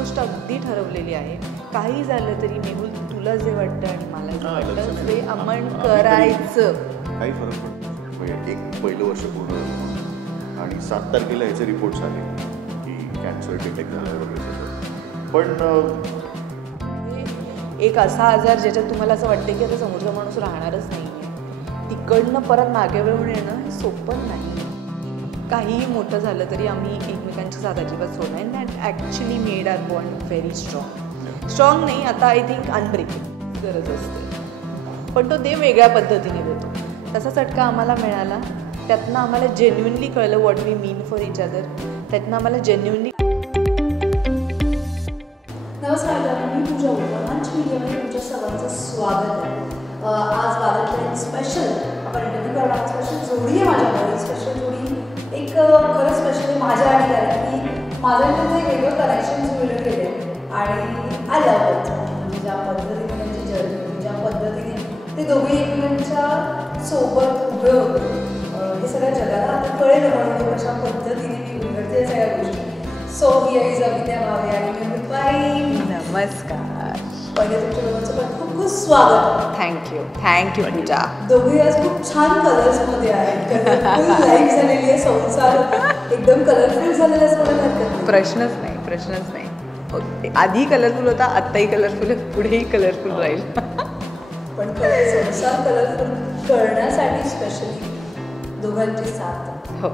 गोष्ट अगदी ठरवलेली आहे. काही झालं तरी मेहुल तुला जे वाटतं आणि मला जे वाटतं ते आपण करायचं. काही फरक पडतो. एक पहिलं वर्ष पूर्ण झालं आणि 7 तारखेला ह्याचे रिपोर्ट्स आले की कॅन्सर डिटेक्ट झाला वगैरे. पण एक असा आजार ज्याच्यात तुम्हाला असं वाटतं की आता समोरचा माणूस राहणारच नाही आहे, तिकडनं परत मागे वळून येणं हे सोपं नाही. काहीही मोठं झालं तरी आम्ही एकमेकांची साथ अजिबात सोडणार. And that actually made our bond very strong नाही, आता आय थिंक अनब्रेकिंग गरज असते. पण तो देव वेगळ्या पद्धतीने देतो. तसा चटका आम्हाला मिळाला. त्यातनं आम्हाला जेन्युइनली कळलं what we mean for each other. त्यातनं आम्हाला जेन्युइनली. नमस्कार, मी पूजा मंच मीडियामध्ये तुमच्या सर्वांचं स्वागत आहे. आज वादळातल्या स्पेशल आपण इंटरव्ह्यू करणार. स्पेशल जोडी आहे माझ्याकडे. स्पेशल जोडी एक खरंच स्पेशल आहे माझ्या आणि कारण की माझ्याकडे एक वेगळं कनेक्शन जुळलं केलं आहे आणि आय लव्ह इट. म्हणजे ज्या पद्धतीने त्यांची जर्नी होती, ज्या पद्धतीने ते दोघे एकमेकांच्या सोबत उभे होते, हे सगळ्या जगाला आता कळेल म्हणून कशा पद्धतीने मी उलगडते या सगळ्या गोष्टी. सो हिअर इज अविद्या भावे आणि मेहुल बाई. नमस्कार. पहिले तुमच्या दोघांचं पण खूप खूप स्वागत. थँक्यू पूजा. दोघे आज खूप छान कलर्समध्ये आहेत. कलरफुल लाईफ झालेली आहे. संसार एकदम कलरफुल झालेला असं मला हरकत नाही. प्रश्नच नाही. आधी कलरफुल होता, आत्ताही कलरफुल आहे, पुढेही कलरफुल राहील. पण संसार कलरफुल करण्यासाठी स्पेशली दोघांची साथ हो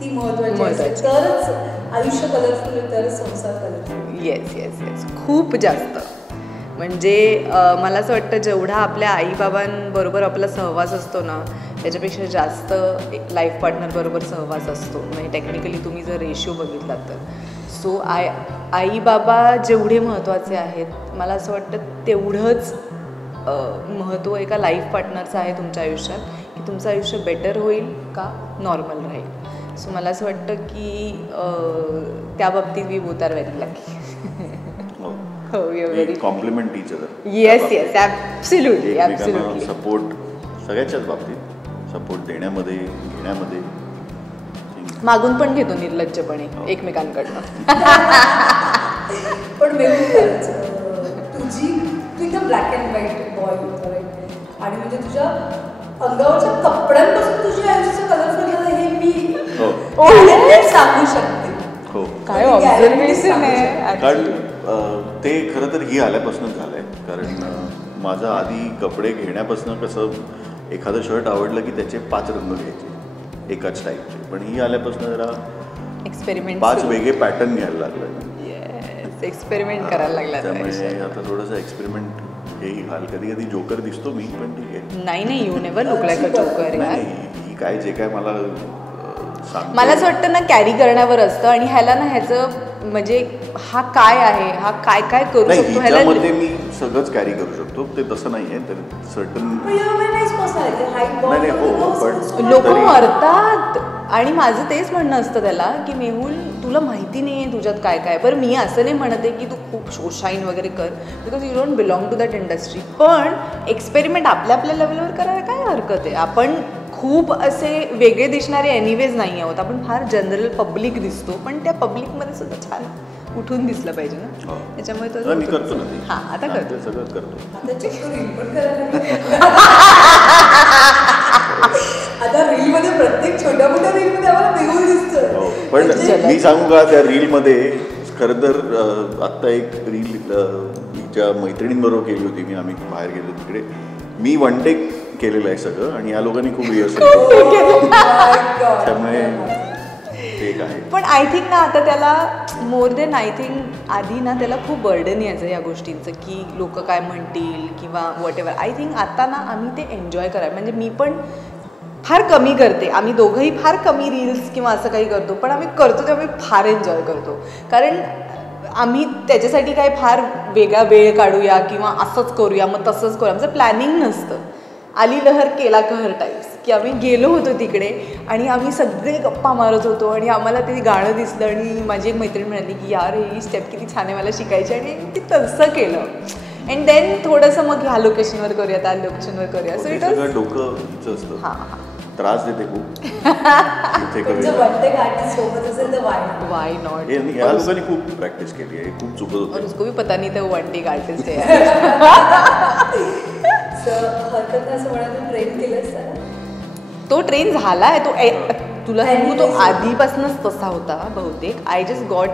ती महत्त्वाची. तरच आयुष्य कलरफुल आहे, तरच संसार कलरफुल. येस खूप जास्त. म्हणजे मला असं वाटतं जेवढा आपल्या आईबाबांबरोबर आपला सहवास असतो ना, त्याच्यापेक्षा जास्त लाईफ पार्टनरबरोबर सहवास असतो. म्हणजे टेक्निकली तुम्ही जर रेशिओ बघितलात तर. सो आई बाबा जेवढे महत्त्वाचे आहेत, मला असं वाटतं तेवढंच महत्त्व एका लाईफ पार्टनरचं आहे तुमच्या आयुष्यात, की तुमचं आयुष्य बेटर होईल का नॉर्मल राहील. सो मला असं वाटतं की त्या बाबतीत we both are very lucky. हो, we are very complement each other. Yes absolutely. Support सगळ्याच्याच बाबतीत सपोर्ट देण्यामध्ये घेण्यामध्ये. मागून पण घेतो निर्लज्जपणे एकमेकांकडनं. पण मेहुल तुझी तू एकदम ब्लॅक अँड व्हाईट बॉय होता आणि म्हणजे तुझ्या अंगावरच्या कपड्यांपासून तुझ्या आयुष्याचं कलरफुल झालं हे मी सांगू शकते. हो, काय ऑब्झर्वेशन आहे. कारण ते खरं तर ही आल्यापासूनच झालं आहे. कारण माझं आधी कपडे घेण्यापासून कसं एखादं शर्ट आवडलं की त्याचे 5 रंग घ्यायचे एकाच टाईपचे. पण ही आल्यापासून जरा एक्सपेरिमेंट 5 वेगळे पॅटर्न घ्यायला लागलं. एक्सपेरिमेंट करायला लागला. त्यामुळे आता थोडंसं एक्सपेरिमेंट हेही घाल. कधी कधी जोकर दिसतो मी, पण ठीक आहे. नाही you never look like a joker. ही काय जे काय मला मला असं वाटतं ना कॅरी करण्यावर असतं. आणि ह्याला ना ह्याचं म्हणजे हा काय आहे, हा काय काय करू शकतो, ह्याच्यामध्ये मी सगळंच कॅरी करू शकतो. ते तसं नाही आहे. तर सर्टन लोक मरतात. आणि माझं तेच म्हणणं असतं त्याला की मेहुल तुला माहिती नाही आहे तुझ्यात काय काय. बरं मी असं नाही म्हणते की तू खूप शोशाईन वगैरे कर, because you don't belong to that industry. पण एक्सपेरिमेंट आपल्या लेवलवर करायला काय हरकत आहे. आपण खूप असे वेगळे दिसणारे एनिवेज नाही आहोत. आपण फार जनरल पब्लिक दिसतो, पण त्या पब्लिकमध्ये सुद्धा छान उठून दिसलं पाहिजे ना. त्याच्यामुळे तो मी करतो ना. हां आता करतो, सगळं करतो. आता रीलमध्ये प्रत्येक छोट्या मोठ्या रीलमध्ये आम्हाला मेहुल दिसतो. पण मी सांगू का त्या रीलमध्ये खरं तर आत्ता एक रील तिच्या मैत्रिणींबरोबर केली होती मी. आम्ही बाहेर गेलो तिकडे. मी 1 डे केलेलं आहे सगळं आणि या लोकांनी खूप रिहर्सल त्यामुळे ते काय. पण आय थिंक ना आता त्याला मोर देन आय थिंक आधी ना त्याला खूप बर्डन यायचं या गोष्टींचं की लोक काय म्हणतील किंवा वॉट एव्हर. आय थिंक आता ना आम्ही ते एन्जॉय करायला, म्हणजे मी पण फार कमी करते. आम्ही दोघंही फार कमी रील्स किंवा असं काही करतो, पण आम्ही करतो तेव्हा आम्ही फार एन्जॉय करतो. कारण आम्ही त्याच्यासाठी काय फार वेगळा वेळ काढूया किंवा असंच करूया मग तसंच करूया, आमचं प्लॅनिंग नसतं. आली लहर केला कहर टाईप्स की आम्ही गेलो होतो तिकडे आणि आम्ही सगळे गप्पा मारत होतो आणि आम्हाला ते गाणं दिसलं आणि माझी एक मैत्रीण म्हणाली की यार ही स्टेप किती छान आहे, मला शिकायची. आणि ती तसं केलं. अँड देन थोडंसं मग ह्या लोकेशनवर करूया त्या लोकेशनवर करूया. सो इट वॉज डोकं असतं. हां त्रास देते खूप आर्टिस्ट सोबत असेल तर वाय नॉट. या लोकांनी खूप प्रॅक्टिस केली आहे, खूप चुकत और होतं. उसको भी पता नहीं था वो वन टेक आर्टिस्ट है. हरकत असं म्हणायला ट्रेन केलंस त्याला? तो ट्रेन झालाय तो तुला सांगू तो आधीपासूनच तसा होता बहुतेक. आय जस्ट गॉट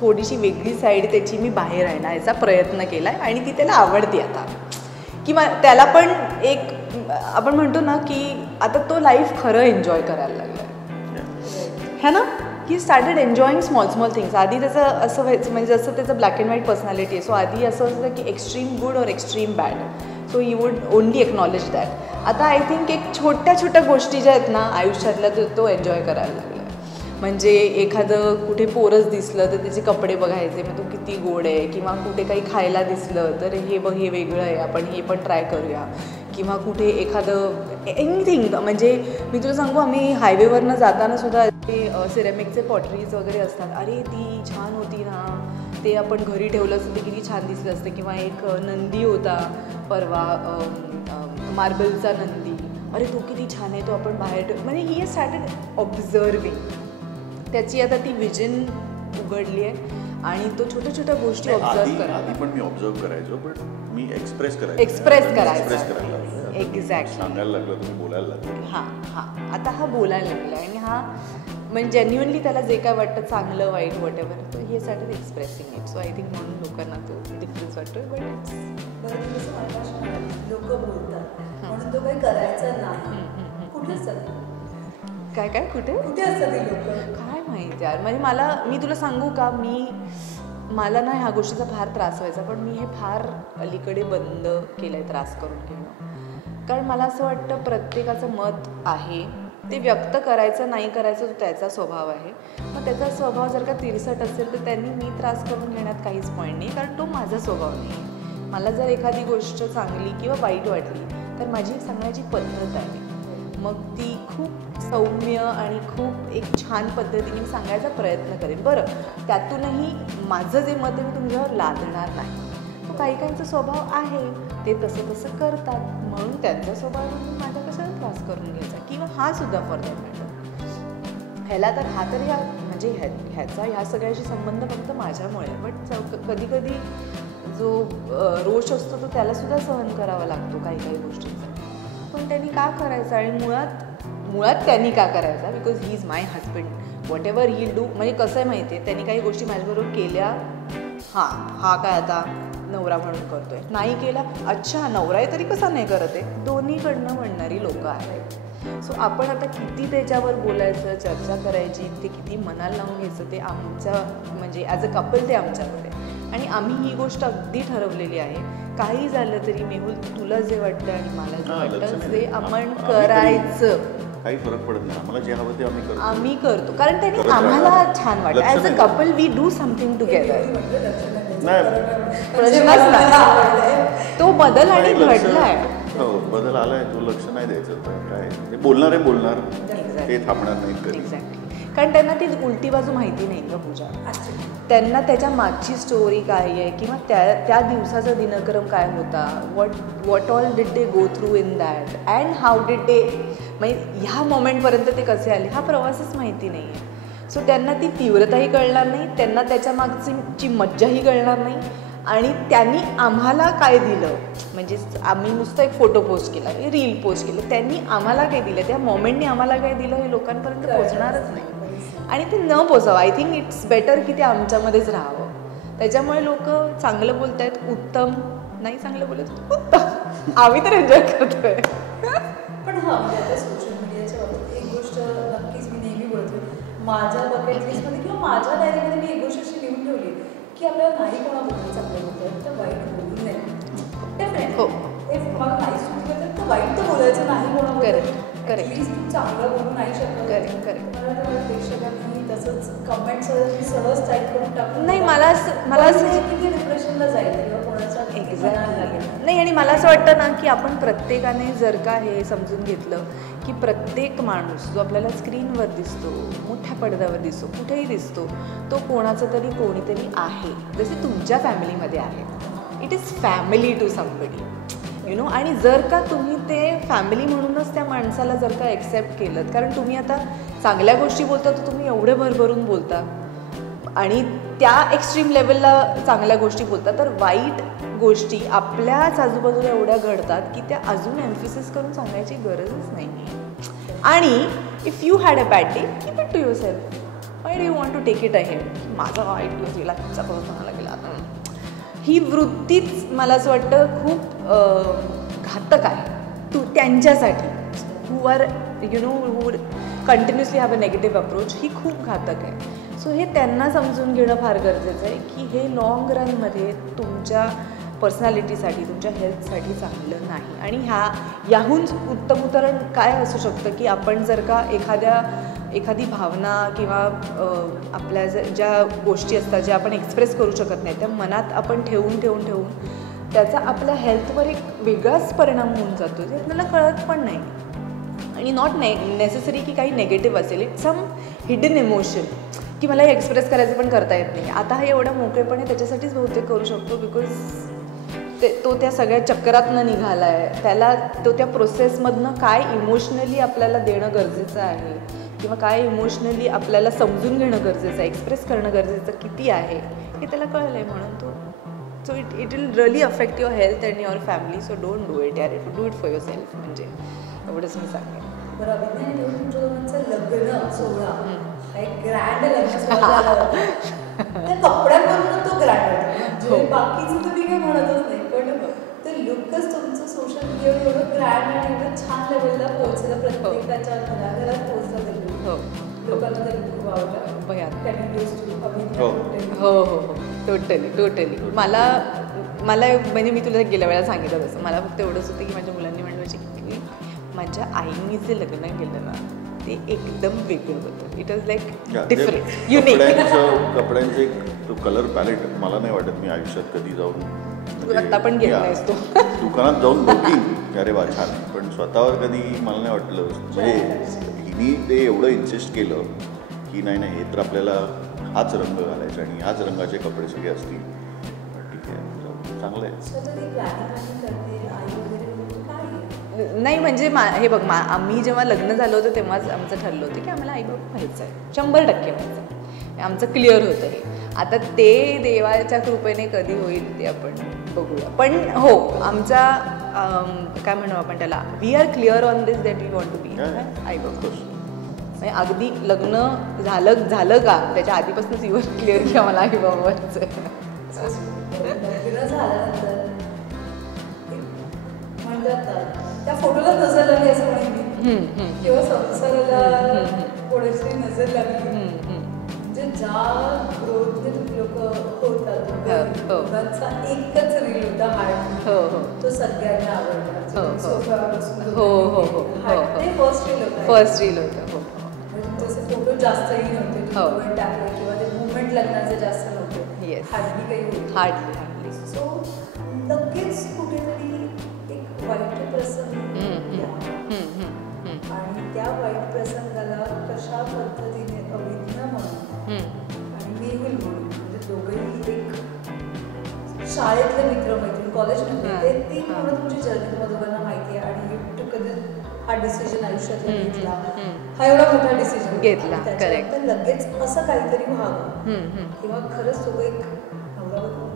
थोडीशी वेगळी साईड त्याची मी बाहेर आणण्याचा प्रयत्न केला आहे आणि ती त्याला आवडते आता. किंवा त्याला पण एक आपण म्हणतो ना की आता तो लाईफ खरं एन्जॉय करायला लागला आहे है ना. He started enjoying small things. आधी त्याचं असं व्हायचं म्हणजे जसं त्याचं ब्लॅक अँड व्हाईट पर्सनॅलिटी आहे. सो आधी असं असतं की एक्स्ट्रीम गुड और extreme bad. So he would only acknowledge that. आता आय थिंक एक छोट्या गोष्टी ज्या आहेत ना आयुष्यातल्या तो एन्जॉय करायला लागला. म्हणजे एखादं कुठे पोरस दिसलं तर त्याचे कपडे बघायचे मग तो किती गोड आहे. किंवा कुठे काही खायला दिसलं तर हे बघ हे वेगळं आहे आपण हे पण ट्राय करूया. किंवा कुठे एखादं एनिथिंग म्हणजे मी तुला सांगू आम्ही हायवेवरनं जाताना सुद्धा ते सिरेमिकचे पॉटरीज वगैरे असतात. अरे ती छान होती ना ते आपण घरी ठेवलं असतं ते किती छान दिसलं असतं. किंवा एक नंदी होता परवा मार्बलचा नंदी. अरे तो किती छान आहे तो आपण बाहेर ठेव. म्हणजे ही हॅज स्टार्टेड ऑब्झर्विंग. त्याची आता ती विजन उघडली आहे आणि तो छोट्या गोष्टी ऑब्झर्व करायला. आधी पण मी ऑब्झर्व करायचो पण मी एक्सप्रेस करायला एक्झॅक्ट सांगायला लागलो तुम्ही बोलायला लागलो. हां आता हा बोलायला लागला आणि हा म्हणजे जेन्युअनली त्याला जे काय वाटतं चांगलं वाईट वॉट एव्हर तो हे started expressing it. So I think म्हणून लोकांना तो डिफरन्स वाटतोय. बट लोक बोलतात म्हणून तो काही करायचा नाही. कुठे असतात काय कुठे असतात ते लोक काय माहिती यार. म्हणजे मी तुला सांगू का मला ना ह्या गोष्टीचा फार त्रास व्हायचा पण मी हे फार अलीकडे बंद केलं आहे त्रास करून घेणं. कारण मला असं वाटतं प्रत्येकाचं मत आहे ते व्यक्त करायचं नाही करायचं तो त्याचा स्वभाव आहे. मग त्याचा स्वभाव जर का तिरसट असेल तर त्यांनी मी त्रास करून घेण्यात काहीच पॉईंट नाही कारण तो माझा स्वभाव नाही. मला जर एखादी गोष्ट चांगली किंवा वाईट वाटली तर माझी सांगण्याची पद्धत आहे. मग ती खूप सौम्य आणि खूप एक छान पद्धतीने मी सांगायचा प्रयत्न करेन. बरं त्यातूनही माझं जे मत आहे मी तुमच्यावर लादणार नाही. तो काहींचा स्वभाव आहे ते तसं करतात म्हणून त्यांचा स्वभाव माझा कशाला त्रास करून घ्यायचा. किंवा हा सुद्धा फॉर दॅट मॅटर ह्याला तर हा तर म्हणजे ह्या सगळ्याशी संबंध फक्त माझ्यामुळे. बट कधी जो रोष असतो तो त्यालासुद्धा सहन करावा लागतो काही गोष्टींचा. पण त्यांनी का करायचं आणि मुळात त्यांनी का करायचा because he is my husband. What ever he do. म्हणजे कसं आहे माहिती आहे त्यांनी काही गोष्टी माझ्याबरोबर केल्या. हा काय आता नवरा म्हणून करतोय. नाही केला अच्छा नवरा आहे तरी कसा नाही करत आहे. दोन्हीकडनं म्हणणारी लोक आहेत. सो आपण आता किती त्याच्यावर बोलायचं चर्चा करायची ते किती मनाला लावून घ्यायचं ते आमच्या म्हणजे ॲज अ कपल ते आमच्यावर आहे. आणि आम्ही ही गोष्ट अगदी ठरवलेली आहे. काही झालं तरी मेहुल तुला जे वाटतं आणि मला जे वाटतं ते आपण करायचं. काही फरक पडत नाही. आम्हाला जे हवं ते आम्ही करतो कारण त्याने आम्हाला छान वाटतं. As a couple we do something together. प्रश्नच नाही. तो बदल आणि घडलाय. हो बदल आलाय. तो लक्ष नाही द्यायचं तर काय ते बोलणार ते थांबणार नाही. एक्झॅक्टली. कारण त्यांना ती उलटी बाजू माहिती नाही का पूजा. त्यांना त्याच्या मागची स्टोरी काय आहे किंवा त्या दिवसाचा दिनक्रम काय होता. What all did they go through in that and how did they म्हणजे ह्या मोमेंटपर्यंत ते कसे आले हा प्रवासच माहिती नाही आहे. सो त्यांना ती तीव्रताही कळणार नाही. त्यांना त्याच्या मागची मज्जाही कळणार नाही. आणि त्यांनी आम्हाला काय दिलं म्हणजे आम्ही नुसतं एक फोटो पोस्ट केला रील पोस्ट केलं त्यांनी आम्हाला काय दिलं त्या मोमेंटने आम्हाला काय दिलं हे लोकांपर्यंत पोचणारच नाही. आणि ते न पोचावं. आय थिंक इट्स बेटर की ते आमच्यामध्येच राहावं. त्याच्यामुळे लोक चांगलं बोलत आहेत उत्तम नाही चांगलं बोलत उत्तम आम्ही तर एन्जॉय करतोय. पण म्हणजे आता सोशल मीडियाच्या बाबतीत एक गोष्ट नक्कीच मी नेहमी बोलते माझ्या बकेट लिस्टमध्ये किंवा माझ्या डायरीमध्ये मी एक गोष्ट अशी लिहून ठेवली की आपल्याला नाही कोणाबद्दल चांगलं बोलतं तर वाईट बोलू नये. डेफिनेटली मला नाही सुरू तर वाईट तर बोलायचं नाही कोणाबद्दल. ॲटलिस्ट तू चांगलं बोलू नाही शकत. मला तर प्रेक्षकांनी तसंच कमेंट्स सहज टाईप करून टाकून नाही मला असं किती डिप्रेशनला जाईल किंवा कोणाचा नाही. आणि मला असं वाटतं ना की आपण प्रत्येकाने जर का हे समजून घेतलं की प्रत्येक माणूस जो आपल्याला स्क्रीनवर दिसतो मोठ्या पडद्यावर दिसतो कुठेही दिसतो तो कोणाचा तरी कोणीतरी आहे. जसे तुमच्या फॅमिलीमध्ये आहे. It is family to somebody. You know. आणि जर का तुम्ही ते फॅमिली म्हणूनच त्या माणसाला जर का एक्सेप्ट केलं, कारण तुम्ही आता चांगल्या गोष्टी बोलता तर तुम्ही एवढे भरभरून बोलता आणि त्या एक्स्ट्रीम लेवलला चांगल्या गोष्टी बोलता, तर वाईट गोष्टी आपल्याच आजूबाजूला एवढ्या घडतात की त्या अजून एम्फिसिस करून सांगायची गरजच नाही. आणि if you had a bad day, keep it to yourself. Why do you want to take it ahead? माझा वाईट दिवस गेला, तुमचा करून चांगला गेला. ही वृत्तीच मला असं वाटतं खूप घातक आहे त्यांच्यासाठी, who are you know who continuously have a negative approach. ही खूप घातक आहे. सो हे त्यांना समजून घेणं फार गरजेचं आहे की हे लाँग रनमध्ये तुमच्या पर्सनॅलिटीसाठी, तुमच्या हेल्थसाठी चांगलं नाही. आणि याहून उत्तम उदाहरण काय असू शकतं की आपण जर का एखादी भावना किंवा आपल्या ज्या गोष्टी असतात ज्या आपण एक्सप्रेस करू शकत नाही, त्या मनात आपण ठेवून त्याचा आपल्या हेल्थवर एक वेगळाच परिणाम होऊन जातो, ते आपल्याला कळत पण नाही. आणि नॉट नेसेसरी की काही निगेटिव्ह असेल, इट्स सम हिडन इमोशन की मला हे एक्सप्रेस करायचं पण करता येत नाही. आता हे एवढं मोकळेपणे त्याच्यासाठीच बहुतेक करू शकतो बिकॉज तो त्या सगळ्या चक्रातनं निघाला आहे. त्याला तो त्या प्रोसेसमधनं काय इमोशनली आपल्याला देणं गरजेचं आहे किंवा काय इमोशनली आपल्याला समजून घेणं गरजेचं आहे, एक्सप्रेस करणं गरजेचं किती आहे हे त्याला कळलं आहे. म्हणून तो so it will really affect your health and your family. So don't do it यार, do it for yourself. म्हणजे एवढंच मी सांगेन. बरं, अभिनय देऊन तुमच्या दोघांचं लग्न सोहळा हा एक ग्रँड लग्न सोहळा झाला होता. त्या कपड्यांवरून तो ग्रँड होता, म्हणजे बाकीचं तुम्ही काही म्हणतच नाही, पण ते लुकच तुमचं सोशल मीडियावर एवढं ग्रँड आणि एवढं छान लेवलला पोहोचलं, प्रत्येकाच्या घराघरात पोहोचलं ते लोकांना ते लुक खूप आवडलं. टोटली मला म्हणजे मी तुला गेल्या वेळेला सांगितलं तसं, मला फक्त एवढंच होतं की माझ्या मुलांनी म्हणायचे की माझ्या आईने जे लग्न केलं ना ते एकदम वेगळं होतं. It was like different, unique. कपड्यांचे तो कलर पॅलेट मला नाही वाटत मी आयुष्यात कधी जाऊन आता पण गेला नाहीस तो दुकानात जाऊन बघीन अरे वा छान, पण स्वतःवर कधी मला नाही वाटलं. म्हणजे हिनी ते एवढं इन्सिस्ट केलं की नाही हे तर आपल्याला हाच रंग घालायचा आणि ह्याच रंगाचे कपडे सगळे असतील. ठीक आहे, चांगलं आहे. नाही म्हणजे हे बघ, आम्ही जेव्हा लग्न झालं होतं तेव्हाच आमचं ठरलं होतं की आम्हाला आईबाबा व्हायचं आहे, 100% व्हायचं आहे. आमचं क्लिअर होतं हे. आता ते देवाच्या कृपेने कधी होईल ते आपण बघूया. पण हो, आमचा काय म्हणू आपण त्याला, we are clear on this that we want to be आईबाबा. म्हणजे अगदी लग्न झालं का त्याच्या आधीपासूनच युअर क्लिअर की आम्हाला आईबाबा व्हायचं आहे. त्या फोटोला नजर लागली असं म्हणेन किंवा संसाराला थोडीशी नजर लागली. म्हणजे ज्या ग्रोथने तुम्ही लोक होतात, दोघांचा एकच रील होता हार्ट, तो सगळ्यांना आवडला. फर्स्ट रील होता. तुमचे फोटो जास्तही नव्हते टाकले किंवा ते मुवमेंट लग्नाचे जास्त नव्हते, हार्डली काही हार्डली. सो लगेच कुठेतरी वाईट प्रसंग आणि त्या वाईट प्रसंगाला कशा पद्धतीने अभिज्ञा म्हणून आणि मेहुल म्हणून, म्हणजे दोघंही एक शाळेतले मित्रमैत्रीण, कॉलेजमध्ये ती पूर्ण तुमची जर्नी तुम्हाला दोघांना माहिती आहे. आणि यू कधी हा डिसिजन आयुष्यातला घेतला, हा एवढा मोठा डिसिजन घेतला, त्याच्यानंतर लगेच असं काहीतरी व्हावं किंवा खरंच तो एक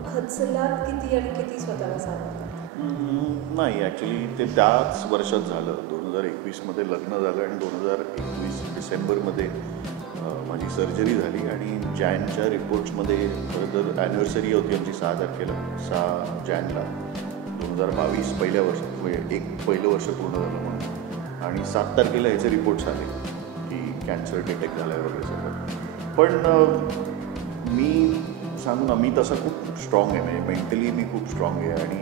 खचलात किती आणि किती स्वतःला सांगतात. नाही, ॲक्च्युली ते त्याच वर्षात झालं. 2021मध्ये लग्न झालं आणि 2021 डिसेंबरमध्ये माझी सर्जरी झाली. आणि जॅनच्या रिपोर्ट्समध्ये खरं तर ॲनिव्हर्सरी होती आमची 6 तारखेला, 6 जानेला 2022 पहिल्या वर्षात, म्हणजे पहिलं वर्ष पूर्ण झालं म्हणून. आणि 7 तारखेला ह्याचे रिपोर्ट्स आले की कॅन्सर डिटेक्ट झाला आहे वगैरे सगळं. पण मी सांगू ना, मी तसा खूप स्ट्रॉंग आहे, म्हणजे मेंटली मी खूप स्ट्रॉंग आहे. आणि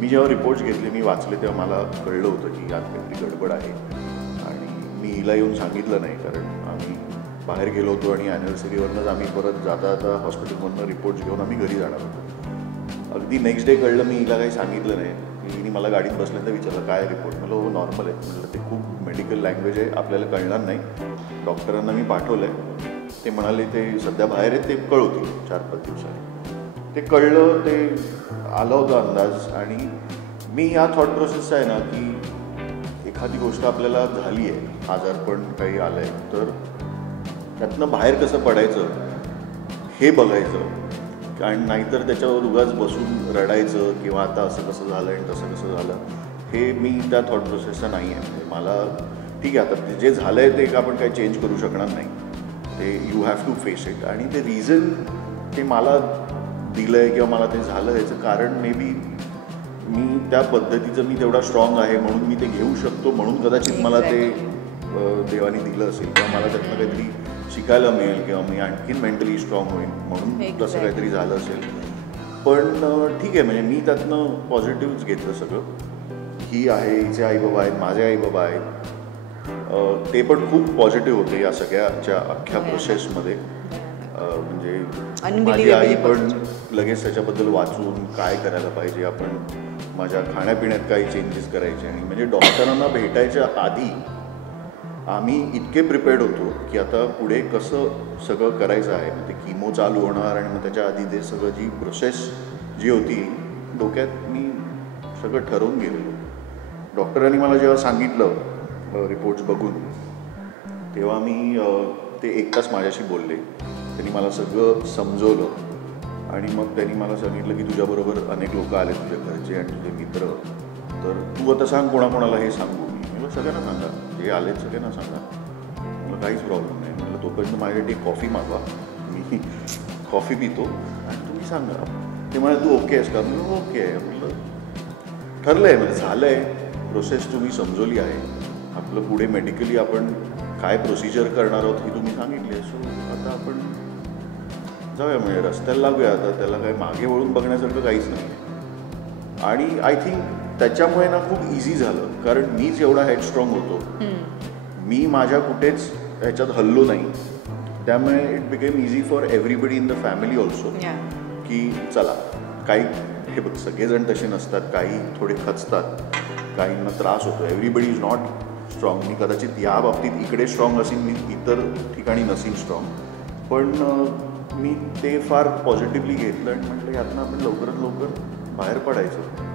मी जेव्हा रिपोर्ट्स घेतले, मी वाचले, तेव्हा मला कळलं होतं की यात काहीतरी गडबड आहे. आणि मी हिला येऊन सांगितलं नाही, कारण आम्ही बाहेर गेलो होतो आणि ॲनिव्हर्सरीवरनंच आम्ही परत जाता हॉस्पिटलमधनं रिपोर्ट्स घेऊन आम्ही घरी जाणार होतो. अगदी नेक्स्ट डे कळलं, मी हिला काही सांगितलं नाही. हिने मला गाडीत बसल्यानंतर विचारलं काय रिपोर्ट, मला हो नॉर्मल आहे. म्हटलं ते खूप मेडिकल लँग्वेज आहे, आपल्याला कळणार नाही. डॉक्टरांना मी पाठवलं आहे, ते म्हणाले ते सध्या बाहेर आहेत, ते कळवतील 4-5 दिवसांनी. ते कळलं, ते आलं होतं अंदाज. आणि मी ह्या थॉट प्रोसेसचा आहे ना की एखादी गोष्ट आपल्याला झाली आहे, आजारपण काही आलं आहे, तर त्यातनं बाहेर कसं पडायचं हे बघायचं आणि नाहीतर त्याच्यावर उगाच बसून रडायचं किंवा आता असं कसं झालं आणि तसं कसं झालं, हे मी त्या थॉट प्रोसेसचा नाही आहे. म्हणजे मला ठीक आहे, आता जे झालं आहे ते आपण काही चेंज करू शकणार नाही, ते you have to face it. आणि ते रिझन ते मला दिलं आहे किंवा मला ते झालं याचं कारण मे बी मी त्या पद्धतीचं मी तेवढा स्ट्रॉंग आहे म्हणून मी ते घेऊ शकतो, म्हणून कदाचित मला ते देवाने दिलं असेल किंवा मला त्यातनं काहीतरी शिकायला मिळेल किंवा मी आणखीन मेंटली स्ट्रॉंग होईल म्हणून तसं काहीतरी झालं असेल. पण ठीक आहे, म्हणजे मी त्यातनं पॉझिटिव्हच घेतलं सगळं. ही आहे, हिचे आई बाबा आहेत, माझे आई बाबा आहेत, ते पण खूप पॉझिटिव्ह होते या सगळ्याच्या अख्ख्या प्रोसेसमध्ये. म्हणजे माझी आई पण लगेच त्याच्याबद्दल वाचून काय करायला पाहिजे, आपण माझ्या खाण्यापिण्यात काही चेंजेस करायचे. आणि म्हणजे डॉक्टरांना भेटायच्या आधी आम्ही इतके प्रिपेअर्ड होतो की आता पुढे कसं सगळं करायचं आहे. ते किमो चालू होणार आणि मग त्याच्या आधी ते सगळं जी प्रोसेस जी होती डोक्यात मी सगळं ठरवून गेलेलो. डॉक्टरांनी मला जेव्हा सांगितलं रिपोर्ट्स बघून, तेव्हा मी ते 1 तास माझ्याशी बोलले. त्यांनी मला सगळं समजवलं आणि मग त्यांनी मला सांगितलं की तुझ्याबरोबर अनेक लोक आले, तुझ्या घरचे आणि तुझे मित्र, तर तू आता सांग कोणाकोणाला हे सांगू. मी सगळ्यांना सांगा, जे आलेत सगळ्यांना सांगा, मला काहीच प्रॉब्लेम नाही. म्हटलं तोपर्यंत माझ्यासाठी एक कॉफी मागवा, मी कॉफी पितो आणि तुम्ही सांगा. ते मला तू ओके आहेस का? मी ओके आहे. म्हटलं ठरलं आहे, म्हणजे झालं आहे, प्रोसेस तुम्ही समजवली आहे, आपलं पुढे मेडिकली आपण काय प्रोसिजर करणार आहोत हे तुम्ही सांगितले. सो आता आपण जाऊया, म्हणजे रस्त्याला लागूया. आता त्याला काय मागे वळून बघण्यासारखं काहीच नाही आहे. आणि आय थिंक त्याच्यामुळे ना खूप इझी झालं, कारण मीच एवढा हेडस्ट्रॉंग होतो, मी माझ्या कुठेच ह्याच्यात हल्लो नाही. त्यामुळे it became easy for everybody in the family also की चला, काही हे बघ सगळेजण तसे नसतात, काही थोडे खचतात, काहींना त्रास होतो. Everybody is not strong. मी कदाचित या बाबतीत इकडे स्ट्रॉंग असेल, मी इतर ठिकाणी नसेल स्ट्रॉंग, पण मी ते फार पॉझिटिव्हली घेतलं आणि म्हटलं यातनं आपण लवकरात लवकर बाहेर पडायचं.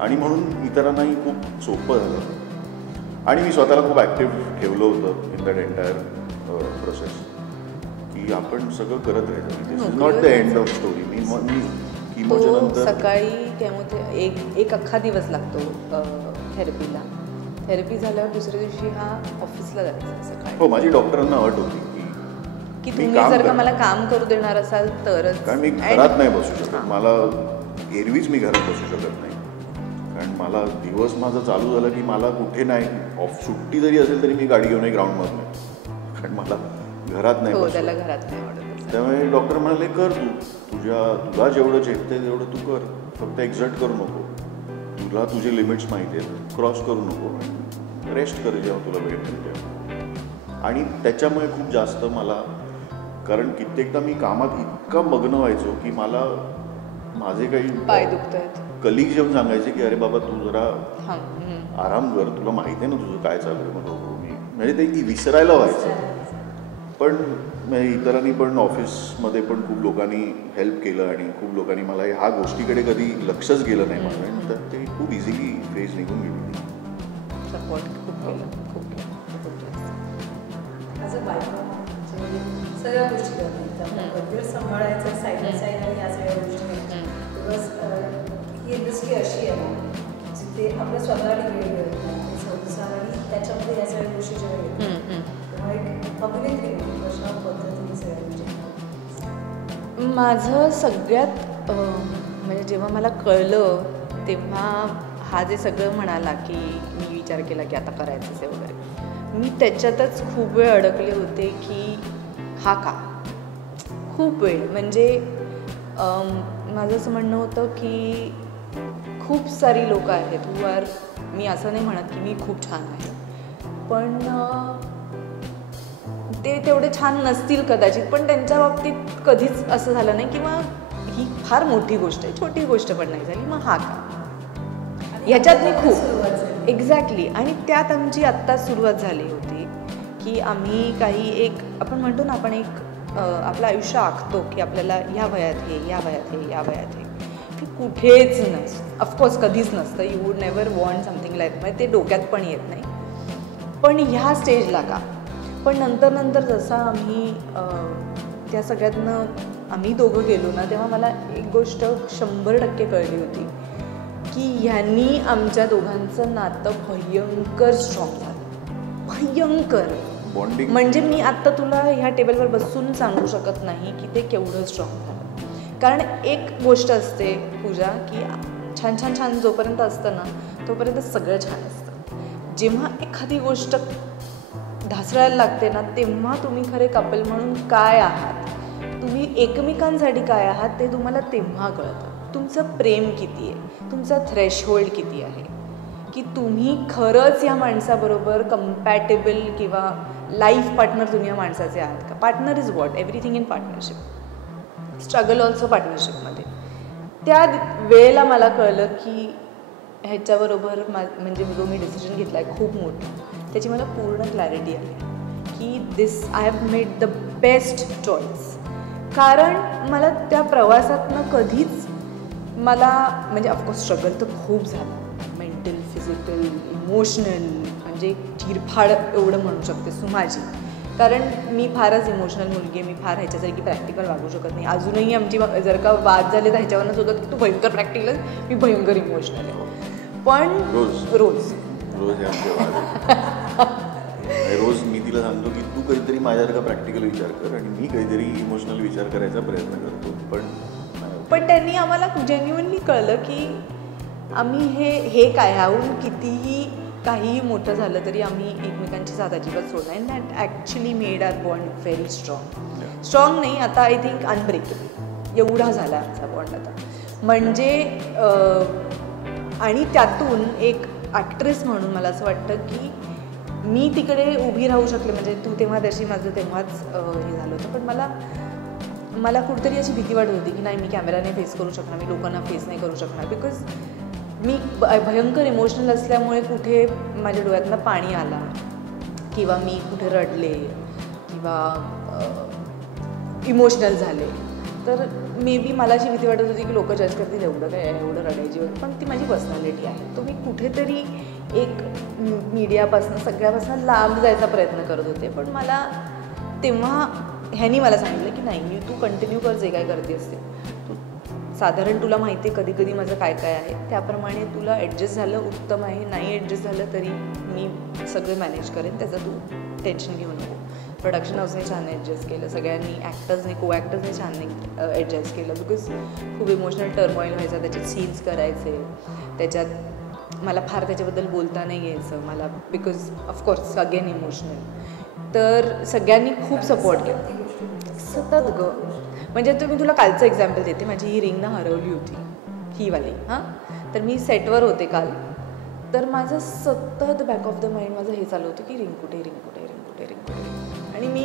आणि म्हणून इतरांनाही खूप सोपं झालं. आणि मी स्वतःला खूप ॲक्टिव्ह ठेवलं होतं इन दॅट एंटायर प्रोसेस, की आपण सगळं करत राहायचं. This is not the end of story. मी किमोच्या नंतर सकाळी एक अख्खा दिवस लागतो थेरपीला. थेरपी झाल्यावर दुसऱ्या दिवशी हा ऑफिसला जायचा सकाळी. हो, माझी डॉक्टरांना अट होती की तुम्ही जर का मला काम करू देणार असाल तरच. कारण मी घरात नाही बसू शकत. मला एरवीच मी घरात बसू शकत नाही, कारण मला दिवस माझं चालू झालं की मला कुठे नाही, सुट्टी जरी असेल तरी मी गाडी घेऊन ग्राउंडवर नाही, कारण मला घरात नाही बसू. त्याला घरात नाही आवडत. त्यामुळे डॉक्टर म्हणाले कर तुला जेवढं झेपते तेवढं तू कर, फक्त एक्झर्ट करू नको, तुला तुझे लिमिट्स माहिती आहेत, क्रॉस करू नको, रेस्ट कर जेव्हा तुला वेळ मिळते. आणि त्याच्यामुळे खूप जास्त मला, कारण कित्येकदा मी कामात इतका मग्न व्हायचो की मला माझे काही पाय दुखत आहेत, कलिग जेव्हा सांगायचे की अरे बाबा तू जरा आराम कर, तुला माहिती आहे ना तुझं काय चालू आहे. मग मी म्हणजे ते विसरायला व्हायचं. पण इतरांनी पण ऑफिसमध्ये पण खूप लोकांनी हेल्प केलं आणि खूप लोकांनी मला ह्या गोष्टीकडे कधी लक्षच गेलं नाही माझं, तर ते खूप इझिली फेज निघून गेली. सपोर्ट खूप केलं, खूप ॲज अ बायको सगळ्या गोष्टी करतात, करिअर सांभाळायचं साईड बाय साईड आणि या सगळ्या गोष्टी. बिकॉज ही इंडस्ट्री अशी आहे ना जिथे आपल्या स्वतःला वेळ मिळत नाही, संसार आणि त्याच्यामध्ये या सगळ्या गोष्टी जेव्हा येतात तेव्हा एक अभिनेत्री कशा पद्धतीने सगळ्या गोष्टी. माझं सगळ्यात म्हणजे जेव्हा मला कळलं तेव्हा हा जे सगळं म्हणाला की मी विचार केला की आता करायचंच आहे वगैरे, मी त्याच्यातच खूप वेळ अडकले होते की हा का, खूप वेळ. म्हणजे माझं असं म्हणणं होतं की खूप सारी लोकं आहेत हू आर, मी असं नाही म्हणत की मी खूप छान आहे, पण ते तेवढे छान नसतील कदाचित, पण त्यांच्या बाबतीत कधीच असं झालं नाही किंवा ही फार मोठी गोष्ट आहे, छोटी गोष्ट पण नाही झाली, मग हा का. ह्याच्यात मी खूप एक्झॅक्टली. आणि त्यात आमची आत्ता सुरुवात झाली होती की आम्ही काही एक आपण म्हणतो ना, आपण एक आपलं आयुष्य आखतो की आपल्याला ह्या वयात हे, या वयात हे, या वयात हे. ते कुठेच नसतं. ऑफकोर्स कधीच नसतं. You would never want something like, म्हणजे ते डोक्यात पण येत नाही. पण ह्या स्टेजला का? पण नंतर जसं आम्ही त्या सगळ्यातनं आम्ही दोघं गेलो ना, तेव्हा मला एक गोष्ट 100% कळली होती की ह्यांनी आमच्या दोघांचं नातं भयंकर स्ट्रॉंग झालं, भयंकर बॉन्डिंग. म्हणजे मी आत्ता तुला ह्या टेबलवर बसून सांगू शकत नाही की ते केवढं स्ट्रॉंग झालं. कारण एक गोष्ट असते पूजा, की छान छान छान जोपर्यंत असतं ना तोपर्यंत सगळं छान असतं. जेव्हा एखादी गोष्ट ढासळायला लागते ना, तेव्हा तुम्ही खरे कपल म्हणून काय आहात, तुम्ही एकमेकांसाठी काय आहात ते तुम्हाला तेव्हा कळतं. तुमचं प्रेम किती आहे, तुमचा थ्रेशहोल्ड किती आहे, की तुम्ही खरंच या माणसाबरोबर कम्पॅटेबल किंवा लाईफ पार्टनर तुम्ही या माणसाचे आहात का. Partner is what, everything in partnership, struggle also पार्टनरशिपमध्ये. त्या वेळेला मला कळलं की ह्याच्याबरोबर म्हणजे जो मी डिसिजन घेतला आहे खूप मोठा, त्याची मला पूर्ण क्लॅरिटी आली की this I have made the best choice. कारण मला त्या प्रवासातनं कधीच मला म्हणजे ऑफकोर्स स्ट्रगल तर खूप झालं, मेंटल, फिजिकल, इमोशनल, म्हणजे चिरफाड एवढं म्हणू शकतेस तू माझी. कारण मी फारच इमोशनल मुलगी आहे, मी फार ह्याच्यासारखी प्रॅक्टिकल वागू शकत नाही. अजूनही आमची जर का वाद झाले तर ह्याच्यावरच होतात की तू भयंकर प्रॅक्टिकल आहे, मी भयंकर इमोशनल आहे. पण रोज रोज मी तिला सांगतो की तू कधीतरी माझ्यासारखा प्रॅक्टिकल विचार कर आणि मी काहीतरी इमोशनल विचार करायचा प्रयत्न करतो. पण त्यांनी आम्हाला जेन्युइनली कळलं की आम्ही हे काय, ह्याहून कितीही काहीही मोठं झालं तरी आम्ही एकमेकांची साथ अजिबात सोडणार. And that actually made our bond very strong नाही, आता आय थिंक अनब्रेकेबल एवढा झाला आमचा बॉन्ड आता. म्हणजे आणि त्यातून एक ॲक्ट्रेस म्हणून मला असं वाटतं की मी तिकडे उभी राहू शकले. म्हणजे तू तेव्हा तशी माझं तेव्हाच हे झालं होतं. पण मला कुठेतरी अशी भीती वाटत होती की नाही, मी कॅमेराने फेस करू शकणार, मी लोकांना फेस नाही करू शकणार. बिकॉज मी भयंकर इमोशनल असल्यामुळे कुठे माझ्या डोळ्यातनं पाणी आला किंवा मी कुठे रडले किंवा इमोशनल झाले तर मे बी मला अशी भीती वाटत होती की लोक जज करतील एवढं काय आहे, एवढं रडायची वेळ. पण ती माझी पर्सनॅलिटी आहे. तो मी कुठेतरी एक मीडियापासून सगळ्यापासून लांब जायचा प्रयत्न करत होते. पण मला तेव्हा ह्यानी मला सांगितलं की नाही, तू कंटिन्यू कर जे काय करते असते तू. साधारण तुला माहिती आहे कधी कधी माझं काय काय आहे, त्याप्रमाणे तुला ॲडजस्ट झालं उत्तम आहे, नाही ॲडजस्ट झालं तरी मी सगळं मॅनेज करेन, त्याचं तू टेन्शन घेऊ नको. प्रोडक्शन हाऊसने छान ॲडजस्ट केलं, सगळ्यांनी ॲक्टर्सने को ॲक्टर्सने छान ॲडजस्ट केलं. बिकॉज खूप इमोशनल टर्मॉईल व्हायचा, त्याच्यात सीन्स करायचे, त्याच्यात मला फार त्याच्याबद्दल बोलता नाही यायचं मला, बिकॉज ऑफकोर्स अगेन इमोशनल. तर सगळ्यांनी खूप सपोर्ट केला सतत गं. म्हणजे मी तुला कालचं एक्झाम्पल देते. माझी ही रिंग ना हरवली होती, ही वाली. हां, तर मी सेटवर होते काल, तर माझं सतत बॅक ऑफ द माइंड माझं हे चालू होतं की रिंग कुठे, रिंग कुठे, रिंग कुठे, रिंग कुठे. आणि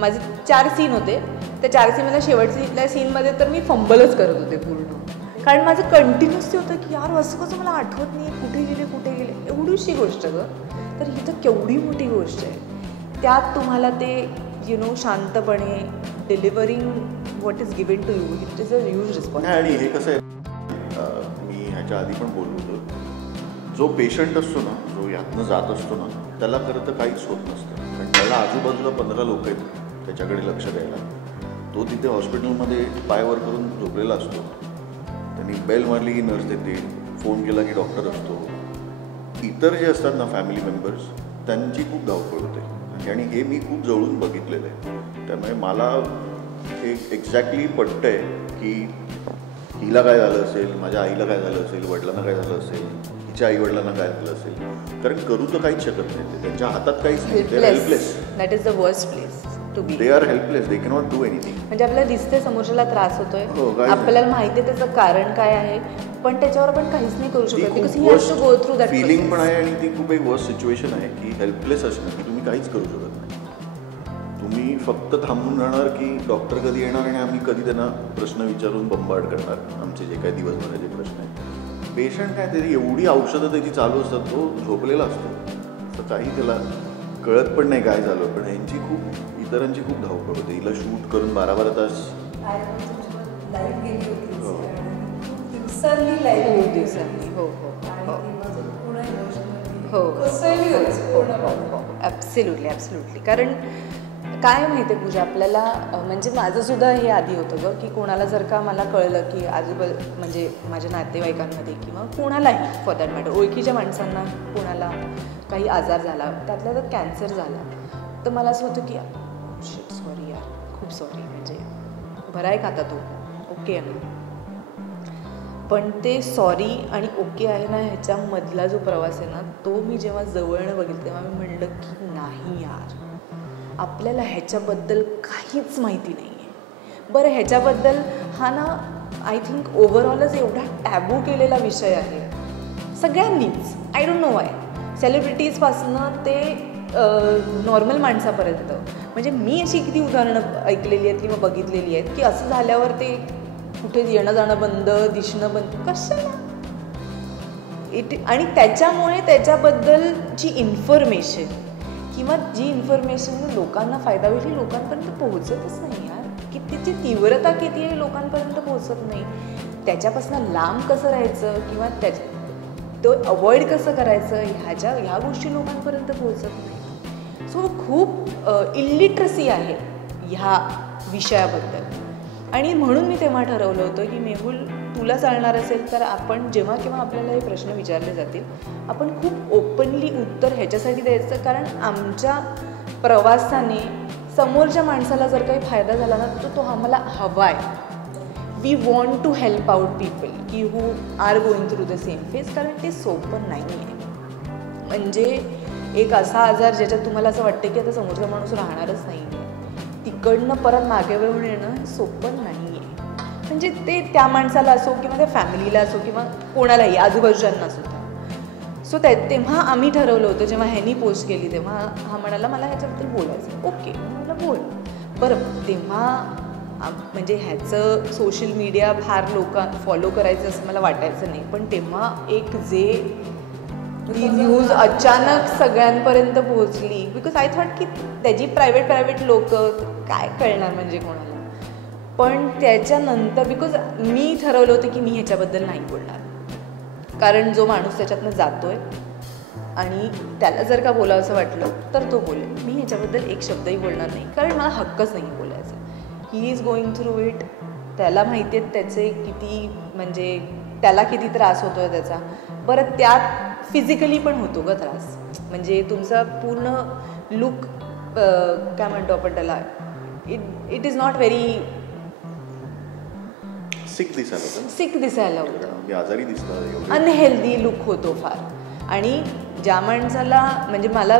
माझे 4 सीन होते, त्या 4 सीनला शेवटच्या सीनमध्ये तर मी फंबलच करत होते पूर्ण. कारण माझं कंटिन्युअसली होतं की यार असं कसं मला आठवत नाही कुठे गेले. एवढीशी गोष्ट गं, तर ही तर केवढी मोठी गोष्ट आहे. त्यात तुम्हाला ते शांतपणे delivering what is given to you, it is a huge response. आणि हे कसं आहे, मी ह्याच्या आधी पण बोललो होतो, जो पेशंट असतो ना, जो यातनं जात असतो ना, त्याला खरं तर काहीच होत नसतं. कारण त्याला आजूबाजूला 15 लोक आहेत त्याच्याकडे लक्ष द्यायला. तो तिथे हॉस्पिटलमध्ये पायवर करून झोपलेला असतो. त्यांनी बेल मारली की नर्स देते, फोन केला की डॉक्टर असतो. इतर जे असतात ना फॅमिली मेंबर्स, त्यांची खूप धावपळ होते. आणि हे मी खूप जवळून बघितलेलं आहे. त्यामुळे मला हे एक्झॅक्टली पटतं आहे की हिला काय झालं असेल, माझ्या आईला काय झालं असेल, वडिलांना काय झालं असेल, हिच्या आईवडिलांना काय झालं असेल. कारण करू तर काहीच शकत नाही, ते त्यांच्या हातात काहीच नाही. They are helpless. That is the worst place to be. They are helpless, they cannot do anything. म्हणजे आपल्याला दिसते समोरच्याला त्रास होतोय, आपल्याला माहिती आहे त्याचं कारण काय आहे, पण त्याच्यावर आपण काहीच नाही करू शकत. Because he has to go through that feeling पण आहे. आणि ती खूप एक वर्स्ट सिच्युएशन आहे की हेल्पलेस असणं, की तुम्ही काहीच करू शकत नाही. तुम्ही फक्त थांबून राहणार की डॉक्टर कधी येणार आणि आम्ही कधी त्यांना प्रश्न विचारून बंबार्ड करणार आमचे जे काही दिवसभराचे प्रश्न आहेत. पेशंट काय तरी एवढी औषधं त्याची चालू असतात, तो झोपलेला असतो, तर काही त्याला कळत पण नाही काय झालं. पण ह्यांची खूप इतरांची खूप धावपळ होते. हिला शूट करून 12-12 तास दिवसांनी खूप लाईव्ह दिवसांनी. हो हो हो हो ॲब्सल्युटली ॲब्सल्युटली. कारण काय माहिती आहे पूजा, आपल्याला म्हणजे माझं सुद्धा हे आधी होतं गं, की कोणाला जर का मला कळलं की आजूबाजू म्हणजे माझ्या नातेवाईकांमध्ये किंवा कोणालाही फॉर दॅट मॅटर ओळखीच्या माणसांना कोणाला काही आजार झाला, त्यातल्या त्यात कॅन्सर झाला, तर मला असं होतं की शिट सॉरी यार, खूप सॉरी, म्हणजे बरा आहे का आता तो, ओके आहे ना. पण ते सॉरी आणि ओके आहे ना ह्याच्यामधला जो प्रवास आहे ना, तो मी जेव्हा जवळनं बघितलं तेव्हा मी म्हणलं की नाही यार, आपल्याला ह्याच्याबद्दल काहीच माहिती नाही आहे. बरं ह्याच्याबद्दल हा ना आय थिंक ओव्हरऑलच एवढा टॅबू केलेला विषय आहे सगळ्यांनीच. आय डोंट नो वाय, सेलिब्रिटीजपासनं ते नॉर्मल माणसापर्यंत. म्हणजे मी अशी किती उदाहरणं ऐकलेली आहेत किंवा बघितलेली आहेत की असं झाल्यावर ते कुठे येणं जाणं बंद, दिसणं बंद, कशाला. आणि त्याच्यामुळे त्याच्याबद्दलची इन्फॉर्मेशन किंवा जी इन्फॉर्मेशन लोकांना फायदा होईल ही लोकांपर्यंत पोहोचतच नाही यार. की तिची तीव्रता किती आहे लोकांपर्यंत पोहोचत नाही. त्याच्यापासून लांब कसं राहायचं किंवा तो अवॉइड कसं करायचं ह्या गोष्टी लोकांपर्यंत पोहोचत नाही. सो खूप इलिटरसी आहे ह्या विषयाबद्दल. आणि म्हणून मी तेव्हा ठरवलं होतं की मेहुल, तुला चालणार असेल तर आपण जेव्हा केव्हा आपल्याला हे प्रश्न विचारले जातील, आपण खूप ओपनली उत्तर ह्याच्यासाठी द्यायचं, कारण आमच्या प्रवासाने समोरच्या माणसाला जर काही फायदा झाला ना तर तो आम्हाला हवा आहे. We want to help out people की who are going through the same phase. कारण ते सोपं नाही आहे. म्हणजे एक असा आजार ज्याच्यात तुम्हाला असं वाटतं की आता समोरचा माणूस राहणारच नाही आहे, तिकडनं परत मागे वळून येणं सोपं नाही आहे. म्हणजे ते त्या माणसाला असो किंवा त्या फॅमिलीला असो किंवा कोणालाही आजूबाजूच्यांना सुद्धा. सो तेव्हा आम्ही ठरवलं होतं, जेव्हा ह्यांनी पोस्ट केली तेव्हा हा म्हणाला मला ह्याच्याबद्दल बोलायचं. ओके, मला बोल. बरं, तेव्हा म्हणजे ह्याचं सोशल मीडिया फार फॉलो करायचं असं मला वाटायचं नाही. पण तेव्हा एक जे ती न्यूज अचानक सगळ्यांपर्यंत पोहोचली, बिकॉज आय थॉट की त्याची प्रायव्हेट लोक काय कळणार म्हणजे कोणाला. पण त्याच्यानंतर बिकॉज मी ठरवलं होतं की मी ह्याच्याबद्दल नाही बोलणार, कारण जो माणूस त्याच्यातनं जातोय आणि त्याला जर का बोलावंसं वाटलं तर तो बोलेल. मी ह्याच्याबद्दल एक शब्दही बोलणार नाही, कारण मला हक्कच नाही बोलायचा. He is going through it. त्याला माहिती आहेत त्याचे किती, म्हणजे त्याला किती त्रास होतोय त्याचा. बरं, त्यात फिजिकली पण होतो ग त्रास. म्हणजे तुमचा पूर्ण लुक काय म्हणतो आपण त्याला, इट इज नॉट व्हेरी सिक दिसायला होतं, आजारी दिसतं, अनहेल्दी लुक होतो फार. आणि ज्या माणसाला, म्हणजे मला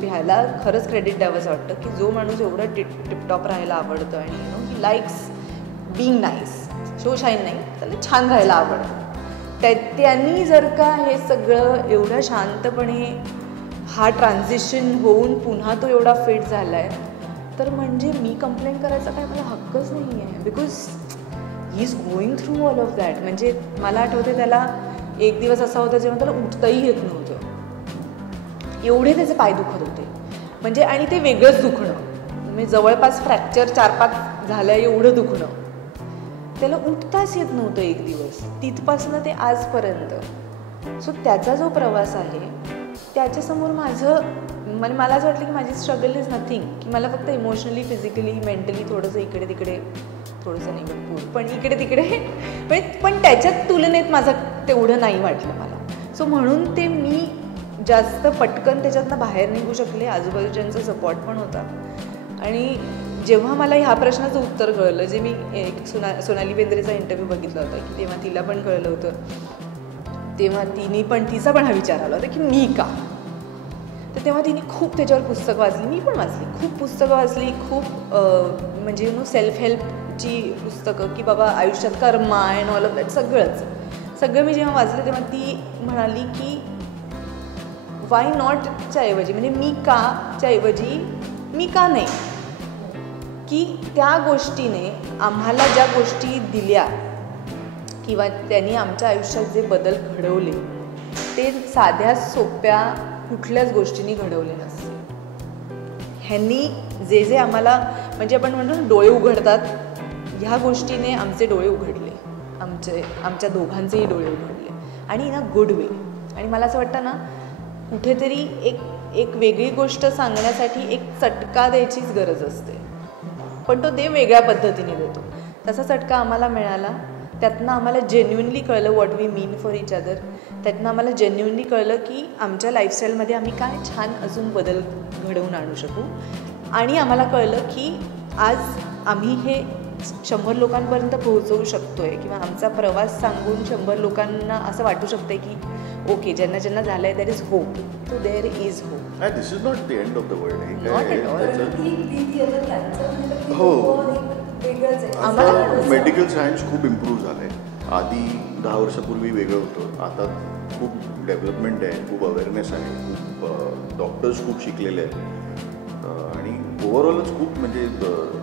ह्याला खरंच क्रेडिट द्यावंसं वाटतं की जो माणूस एवढं टिपटॉप राहायला आवडतं आणि he likes being nice, show shine नाही, त्याला छान राहायला आवडतं, त्यांनी जर का हे सगळं एवढं शांतपणे हा ट्रान्झिशन होऊन पुन्हा तो एवढा फिट झाला आहे, तर म्हणजे मी कंप्लेंट करायचा काय मला हक्कच नाही आहे. Because he is going through all of that. म्हणजे मला आठवते त्याला एक दिवस असा होता जेव्हा त्याला उठताही येत नव्हतं, एवढे त्याचे पाय दुखत होते. म्हणजे आणि ते वेगळंच दुखणं, म्हणजे जवळपास फ्रॅक्चर 4-5 झालं एवढं दुखणं. त्याला उठताच येत नव्हतं एक दिवस, तिथपासनं ते आजपर्यंत. सो त्याचा जो प्रवास आहे त्याच्यासमोर म्हणजे मला असं वाटलं की माझी स्ट्रगल इज नथिंग, की मला फक्त इमोशनली, फिजिकली, मेंटली थोडंसं इकडे तिकडे, थोडंसं नाही भरपूर पण इकडे तिकडे, पण त्याच्यात तुलनेत माझं तेवढं नाही वाटलं मला. सो म्हणून ते मी जास्त पटकन त्याच्यातनं बाहेर निघू शकले. आजूबाजूच्यांचा सपोर्ट पण होता. आणि जेव्हा मला ह्या प्रश्नाचं उत्तर कळलं, जे मी एक सोनाली बेंद्रेचा इंटरव्ह्यू बघितला होता की तेव्हा तिला पण कळलं होतं, तेव्हा तिचा पण हा विचार आला होता की मी का. तर तेव्हा तिने खूप त्याच्यावर पुस्तकं वाचली, मी पण वाचली, खूप पुस्तकं वाचली, खूप म्हणजे सेल्फ हेल्पची पुस्तकं, की बाबा आयुष्यात कर्मा अँड ऑल ऑफ दॅट सगळं मी जेव्हा वाचलं तेव्हा ती म्हणाली की वाय नॉटच्या ऐवजी, म्हणजे मी काच्या ऐवजी मी का नाही, की त्या गोष्टीने आम्हाला ज्या गोष्टी दिल्या किंवा त्यांनी आमच्या आयुष्यात जे बदल घडवले ते साध्या सोप्या कुठल्याच गोष्टींनी घडवले नसते. ह्यांनी जे आम्हाला, म्हणजे आपण म्हणतो डोळे उघडतात, ह्या गोष्टीने आमचे डोळे उघडले. आमच्या दोघांचेही डोळे उघडले आणि ना गुड वे. आणि मला असं वाटतं ना कुठेतरी एक वेगळी गोष्ट सांगण्यासाठी एक चटका द्यायचीच गरज असते, पण तो देव वेगळ्या पद्धतीने देतो. तसा चटका आम्हाला मिळाला. त्यातनं आम्हाला जेन्युइनली कळलं what we mean for each other. त्यातनं आम्हाला जेन्युइनली कळलं की आमच्या लाईफस्टाईलमध्ये आम्ही काय छान अजून बदल घडवून आणू शकू. आणि आम्हाला कळलं की आज आम्ही हे 100 लोकांपर्यंत पोहोचवू शकतो आहे किंवा आमचा प्रवास सांगून 100 लोकांना असं वाटू शकते की ओके ज्यांना ज्यांना झालं आहे there is hope. So there is hope. This is not the end of the world. Not at all. हो. आम्हाला मेडिकल सायन्स खूप इम्प्रूव्ह झालं आहे. आधी 10 वर्षापूर्वी वेगळं होतं, आता खूप डेव्हलपमेंट आहे, खूप अवेअरनेस आहे, खूप डॉक्टर्स खूप शिकलेले आहेत आणि ओव्हरऑलच खूप म्हणजे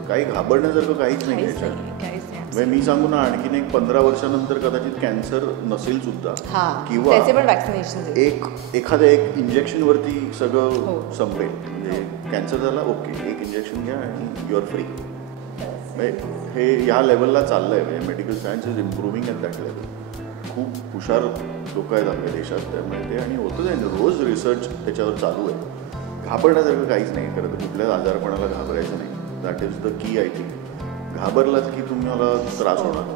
काही घाबरण्यासारखं काहीच नाही काहीच याच्यात. नाही, काहीच नाही. म्हणजे मी सांगू ना आणखीन एक 15 वर्षानंतर कदाचित कॅन्सर नसेल सुद्धा हां, किंवा त्याचे पण वॅक्सिनेशन एखाद्या इंजेक्शनवरती हो. सगळं संपेल. म्हणजे कॅन्सर झाला ओके एक इंजेक्शन घ्या आणि यू आर फ्री. हे ह्या लेवलला चाललं आहे. म्हणजे medical science is improving at that level. खूप हुशार लोक आहेत आपल्या देशात त्यामुळे ते आणि होतच आहे रोज रिसर्च त्याच्यावर चालू आहे. घाबरण्यासारखं काहीच नाही. खरं तर कुठल्याच आजारपणाला घाबरायचं नाही. That is the key. I think घाबरलात की तुम्हाला त्रास होणार.